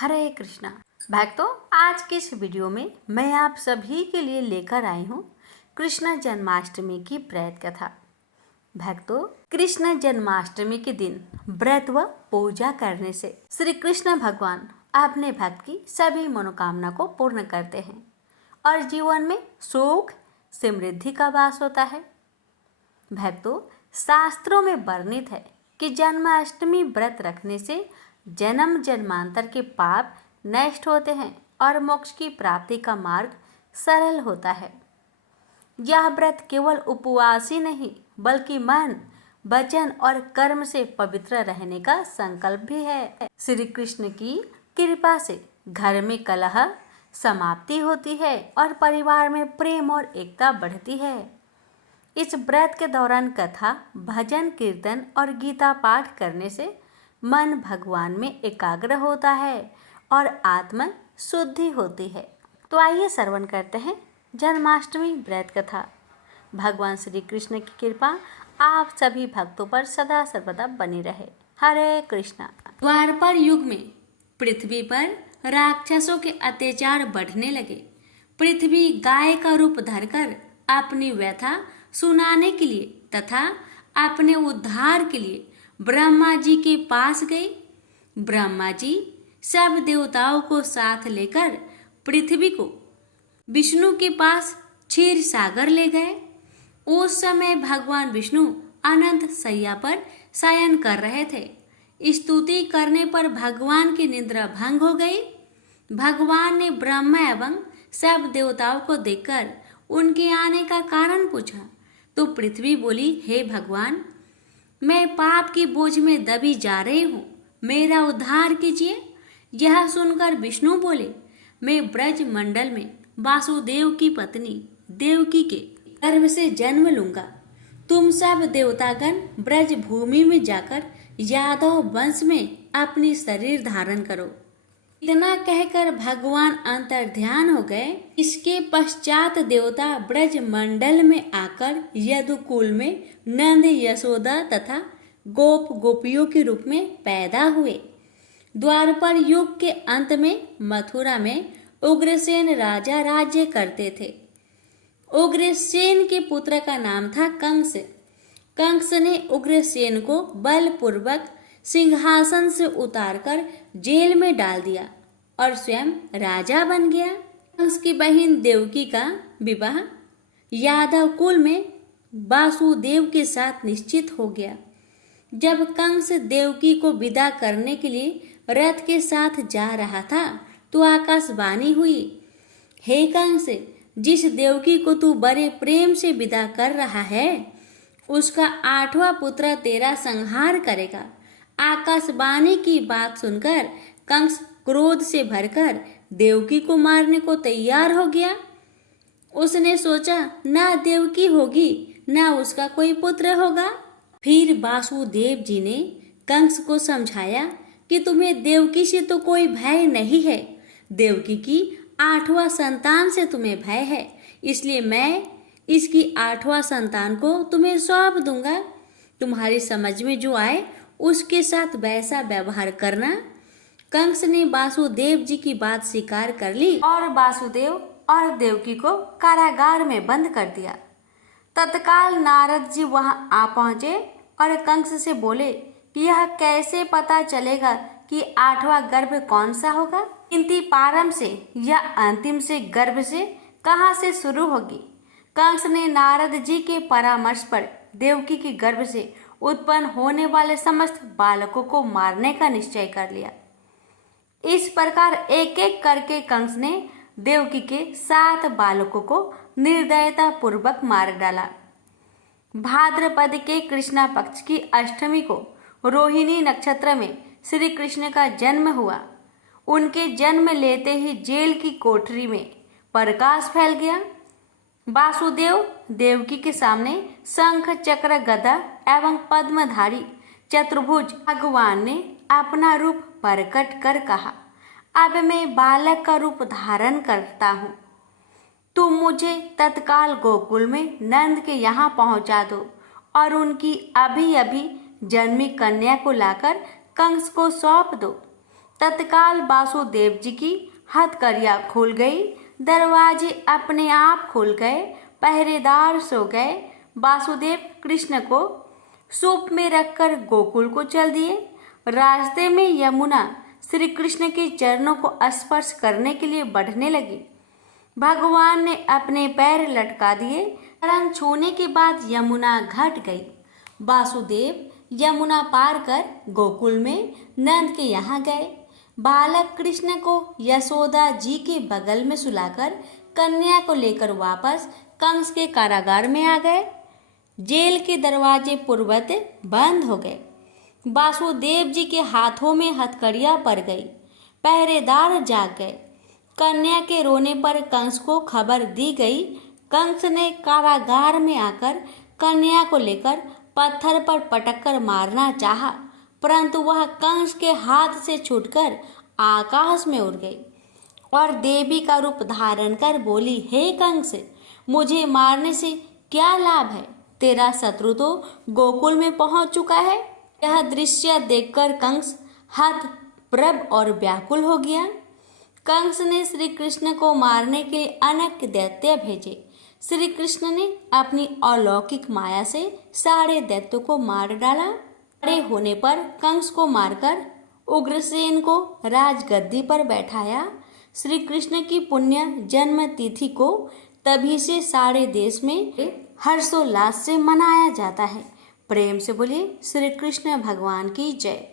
हरे कृष्णा भक्तों, आज के इस वीडियो में मैं आप सभी के लिए लेकर आई हूँ कृष्ण जन्माष्टमी की व्रत कथा। भक्तों, कृष्ण जन्माष्टमी के दिन व्रत व पूजा करने से श्री कृष्ण भगवान अपने भक्त की सभी मनोकामना को पूर्ण करते हैं और जीवन में सुख समृद्धि का वास होता है। भक्तों, शास्त्रों में वर्णित है कि जन्माष्टमी व्रत रखने से जन्म जन्मांतर के पाप नष्ट होते हैं और मोक्ष की प्राप्ति का मार्ग सरल होता है। यह व्रत केवल उपवास ही नहीं बल्कि मन, वचन और कर्म से पवित्र रहने का संकल्प भी है। श्री कृष्ण की कृपा से घर में कलह समाप्ति होती है और परिवार में प्रेम और एकता बढ़ती है। इस व्रत के दौरान कथा, भजन, कीर्तन और गीता पाठ करने से मन भगवान में एकाग्र होता है और आत्मा शुद्धि होती है। तो आइए श्रवण करते हैं जन्माष्टमी व्रत कथा। भगवान श्री कृष्ण की कृपा आप सभी भक्तों पर सदा सर्वदा बनी रहे। हरे कृष्णा। द्वापर युग में पृथ्वी पर राक्षसों के अत्याचार बढ़ने लगे। पृथ्वी गाय का रूप धरकर अपनी व्यथा सुनाने के लिए तथा अपने उद्धार के लिए ब्रह्मा जी के पास गए। ब्रह्मा जी सब देवताओं को साथ लेकर पृथ्वी को विष्णु के पास क्षीर सागर ले गए। उस समय भगवान विष्णु अनंत शैया पर शयन कर रहे थे। स्तुति करने पर भगवान की निद्रा भंग हो गई। भगवान ने ब्रह्मा एवं सब देवताओं को देखकर उनके आने का कारण पूछा तो पृथ्वी बोली, हे भगवान, मैं पाप की बोझ में दबी जा रही हूँ, मेरा उद्धार कीजिए। यह सुनकर विष्णु बोले, मैं ब्रज मंडल में वासुदेव की पत्नी देवकी के गर्भ से जन्म लूंगा। तुम सब देवतागण ब्रज भूमि में जाकर यादव वंश में अपनी शरीर धारण करो। इतना कहकर भगवान अंतर्ध्यान हो गए। इसके पश्चात देवता ब्रज मंडल में आकर यदुकुल में नंद, यशोदा तथा गोप गोपियों के रूप में पैदा हुए। द्वापर युग के अंत में मथुरा में उग्रसेन राजा राज्य करते थे। उग्रसेन के पुत्र का नाम था कंस। कंस ने उग्रसेन को बलपूर्वक सिंहासन से उतारकर जेल में डाल दिया और स्वयं राजा बन गया। कंस की बहन देवकी का विवाह यादव कुल में वासुदेव के साथ निश्चित हो गया। जब कंस देवकी को विदा करने के लिए रथ के साथ जा रहा था तो आकाशवाणी हुई, हे कंस, जिस देवकी को तू बड़े प्रेम से विदा कर रहा है उसका 8वां पुत्र तेरा संहार करेगा। आकाशवाणी की बात सुनकर कंस क्रोध से भरकर देवकी को मारने को तैयार हो गया। उसने सोचा, ना देवकी होगी ना उसका कोई पुत्र होगा। फिर वासुदेव जी ने कंस को समझाया कि तुम्हें देवकी से तो कोई भय नहीं है, देवकी की 8वां संतान से तुम्हें भय है, इसलिए मैं इसकी 8वां संतान को तुम्हें सौंप दूंगा। तुम्हारी समझ में जो आए उसके साथ वैसा व्यवहार करना। कंस ने वासुदेव जी की बात स्वीकार कर ली और वासुदेव और देवकी को कारागार में बंद कर दिया। तत्काल नारद जी वहां आ पहुंचे और कंस से बोले कि यह कैसे पता चलेगा कि 8वां गर्भ कौन सा होगा? गिनती प्रारंभ से या अंतिम से गर्भ से कहां से शुरू होगी? कंस ने नारद जी के परामर्श पर देवकी के गर्भ से उत्पन्न होने वाले समस्त बालकों को मारने का निश्चय कर लिया। इस प्रकार एक एक करके कंस ने देवकी के 7 बालकों को निर्दयता पूर्वक मार डाला। भाद्रपद के कृष्णा पक्ष की अष्टमी को रोहिणी नक्षत्र में श्री कृष्ण का जन्म हुआ। उनके जन्म लेते ही जेल की कोठरी में प्रकाश फैल गया। वासुदेव देवकी के सामने शंख, चक्र, गदा एवं पद्मधारी चतुर्भुज भगवान ने अपना रूप प्रकट कर कहा, अब मैं बालक का रूप धारण करता हूँ। तुम मुझे तत्काल गोकुल में नंद के यहाँ पहुँचा दो और उनकी अभी अभी जन्मी कन्या को लाकर कंस को सौंप दो। तत्काल वासुदेव जी की हथकड़ियाँ खुल गई, दरवाजे अपने आप खुल गए, पहरेदार सो गए। वासुदेव कृष्ण को सूप में रखकर गोकुल को चल दिए। रास्ते में यमुना श्री कृष्ण के चरणों को स्पर्श करने के लिए बढ़ने लगी। भगवान ने अपने पैर लटका दिए। चरण छूने के बाद यमुना घट गई। वासुदेव यमुना पार कर गोकुल में नंद के यहाँ गए। बालक कृष्ण को यशोदा जी के बगल में सुलाकर कन्या को लेकर वापस कंस के कारागार में आ गए। जेल के दरवाजे पूर्वत बंद हो गए। वासुदेव जी के हाथों में हथकड़ियाँ पड़ गई। पहरेदार जाग गए। कन्या के रोने पर कंस को खबर दी गई। कंस ने कारागार में आकर कन्या को लेकर पत्थर पर पटककर मारना चाहा, परंतु वह कंस के हाथ से छूटकर आकाश में उड़ गई और देवी का रूप धारण कर बोली, हे कंस, मुझे मारने से क्या लाभ है? तेरा शत्रु तो गोकुल में पहुंच चुका है। यह दृश्य देखकर कंस हतप्रभ और व्याकुल हो गया। कंस ने श्री कृष्ण को मारने के लिए अनेक दैत्य भेजे। श्री कृष्ण ने अपनी अलौकिक माया से सारे दैत्यों को मार डाला। बड़े होने पर कंस को मारकर उग्रसेन को राजगद्दी पर बैठाया। श्री कृष्ण की पुण्य जन्म तिथि को तभी से सारे देश में हर्षोल्लास से मनाया जाता है। प्रेम से बोलिए श्री कृष्ण भगवान की जय।